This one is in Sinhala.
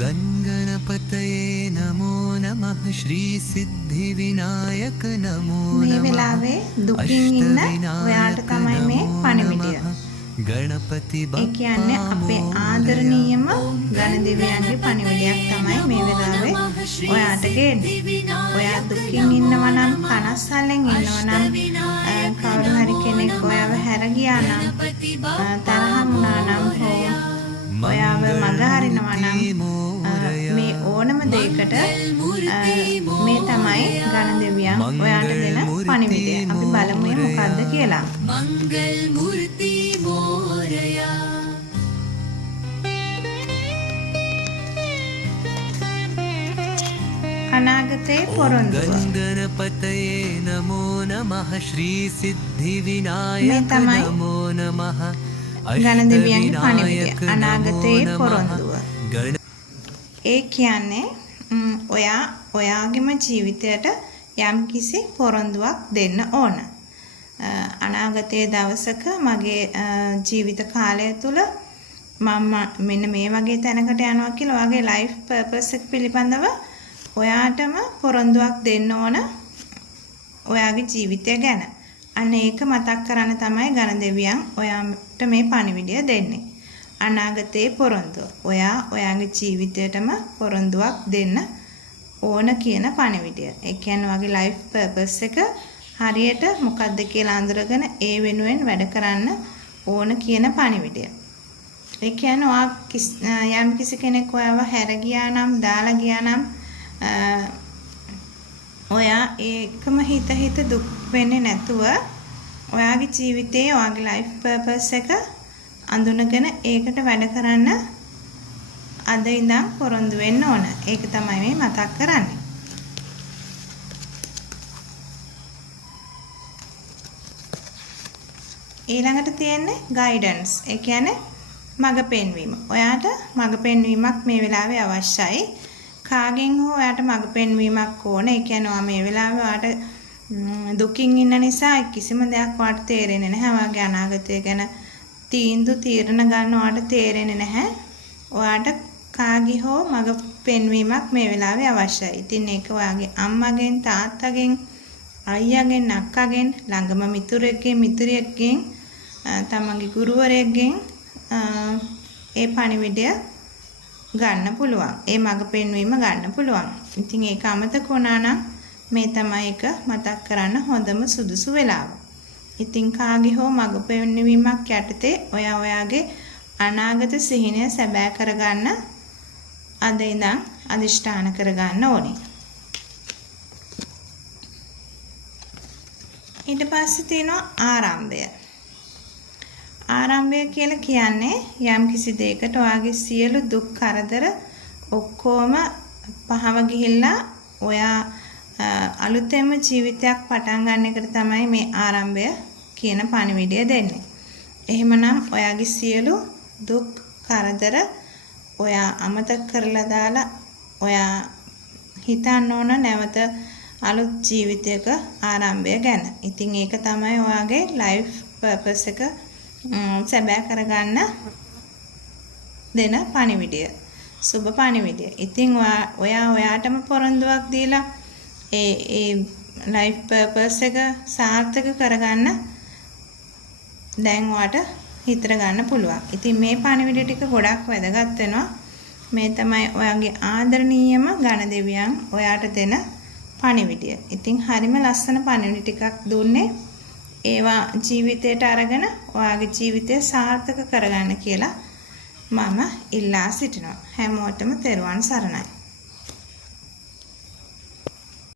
गणपतये नमो नमः श्री सिद्धि विनायक नमो මේ වෙලාවේ දුකින් ඉන්න ඔයාට තමයි මේ පණිවිඩය. गणपति ඒ කියන්නේ අපේ ආදරණීයම ගණදෙවියන්ගේ පණිවිඩයක් තමයි මේ වෙලාවේ ඔයාට ගේන්නේ. ඔයා දුකින් ඉන්නවා නම්, කනස්සල්ලෙන් ඉන්නවා නම්, කවුරු හරි කෙනෙක් ඔයාව හැර ගියා නම්, තරහ වුණා නම්, ඔයාව මගහරිනවා නම්, මේ ඕනම දෙයකට මේ තමයි ගණදෙවියන් ඔයාට දෙන පණිවිඩය. අපි බලමු මොකක්ද කියලා. मंगल मूर्ति मोरया අනාගතේ පොරොන්දුව. गणपतये नमो नमः श्री सिद्धि विनायक नमो नमः ගණදෙවියන්ගේ පණිවිඩය. අනාගතේ පොරොන්දුව. ඒ කියන්නේ ඔයාගේම ජීවිතයට යම්කිසි පොරොන්දුවක් දෙන්න ඕන. අනාගතයේ දවසක මගේ ජීවිත කාලය තුල මම මෙන්න මේ වගේ තැනකට යනවා කියලා ඔයාගේ ලයිෆ් පර්පස් එක පිළිබඳව ඔයාටම පොරොන්දුවක් දෙන්න ඕන ඔයාගේ ජීවිතය ගැන. අන්න ඒක මතක් කරන්න තමයි ගණදෙවියන් ඔයාට මේ පණිවිඩය දෙන්නේ. අනාගතයේ පොරොන්දුව. ඔයා ඔයාගේ ජීවිතයටම පොරොන්දුවක් දෙන්න ඕන කියන පණිවිඩය. ඒ කියන්නේ ඔයාගේ ලයිෆ් පර්පස් එක හරියට මොකක්ද කියලා අඳුරගෙන ඒ වෙනුවෙන් වැඩ කරන්න ඕන කියන පණිවිඩය. ඒ කියන්නේ ඔයා යම් කිසි කෙනෙක් ඔයාව හැර ගියා නම්, දාලා ගියා නම් ඔයා ඒකම හිත දුක් වෙන්නේ නැතුව ඔයාගේ ජීවිතයේ ඔයාගේ ලයිෆ් පර්පස් එක අඳුනගෙන ඒකට වැඩ කරන්න අද ඉඳන් පොරොන්දු වෙන්න ඕන. ඒක තමයි මේ මතක් කරන්නේ. ඊළඟට තියෙන්නේ ගයිඩන්ස්. ඒ කියන්නේ මඟ පෙන්වීම. ඔයාට මඟ පෙන්වීමක් මේ වෙලාවේ අවශ්‍යයි. කාගෙන් හෝ ඔයාට මඟ පෙන්වීමක් ඕන. ඒ කියන්නේ ඔයා මේ වෙලාවේ ඔයාට දුකින් ඉන්න නිසා කිසිම දෙයක් ඔයාට තේරෙන්නේ නැහැ. ඔයාගේ අනාගතය ගැන තීරණ ගන්න ඔයාට තේරෙන්නේ නැහැ. ඔයාට කාගේ හෝ මඟ පෙන්වීමක් මේ වෙලාවේ අවශ්‍යයි. ඉතින් ඒක ඔයාගේ අම්මගෙන්, තාත්තගෙන්, අයියාගෙන්, අක්කාගෙන්, ළඟම මිතුරියක්ගෙන්, තමන්ගේ ගුරුවරයෙක්ගෙන් ඒ පණිවිඩය ගන්න පුළුවන්. ඒ මඟ පෙන්වීම ගන්න පුළුවන්. ඉතින් ඒක අමතක වුණා නම් මේ තමයි එක මතක් කරන්න හොඳම සුදුසු වෙලාව. ඉතින් කාගේ හෝ මඟ පෙන්වීමක් යටතේ ඔයාගේ අනාගත සිහිනය සැබෑ කරගන්න අද ඉඳන් අදිෂ්ඨාන කරගන්න ඕනේ. ඊට පස්සේ තියෙනවා ආරම්භය. ආරම්භය කියලා කියන්නේ යම්කිසි දෙයකට ඔයාගේ සියලු දුක් කරදර ඔක්කොම පහව ගිහිල්ලා ඔයා අලුතෙන්ම ජීවිතයක් පටන් ගන්න එකට තමයි මේ ආරම්භය කියන පණිවිඩය දෙන්නේ. එහෙමනම් ඔයාගේ සියලු දුක් කරදර ඔයා අමතක කරලා දාලා ඔයා හිතන්න ඕන නැවත අලුත් ජීවිතයක ආරම්භය ගැන. ඉතින් ඒක තමයි ඔයාගේ ලයිෆ් පර්පස් එක සැබෑ කරගන්න දෙන පණිවිඩය. සුබ පණිවිඩය. ඉතින් ඔයාටම පොරොන්දුවක් දීලා ඒ ලයිෆ් පර්පස් එක සාර්ථක කරගන්න දැන් ඔයාට හිතර ගන්න පුළුවන්. ඉතින් මේ පණිවිඩ ටික ගොඩක් වැදගත් වෙනවා. මේ තමයි ඔයාගේ ආදරණීයම ගණදෙවියන් ඔයාට දෙන පණිවිඩය. ඉතින් හරිම ලස්සන පණිවිඩ ටිකක් දුන්නේ. ඒවා ජීවිතයට අරගෙන ඔයාගේ ජීවිතය සාර්ථක කරගන්න කියලා මම ඉල්ලා සිටිනවා. හැමෝටම තෙරුවන් සරණයි.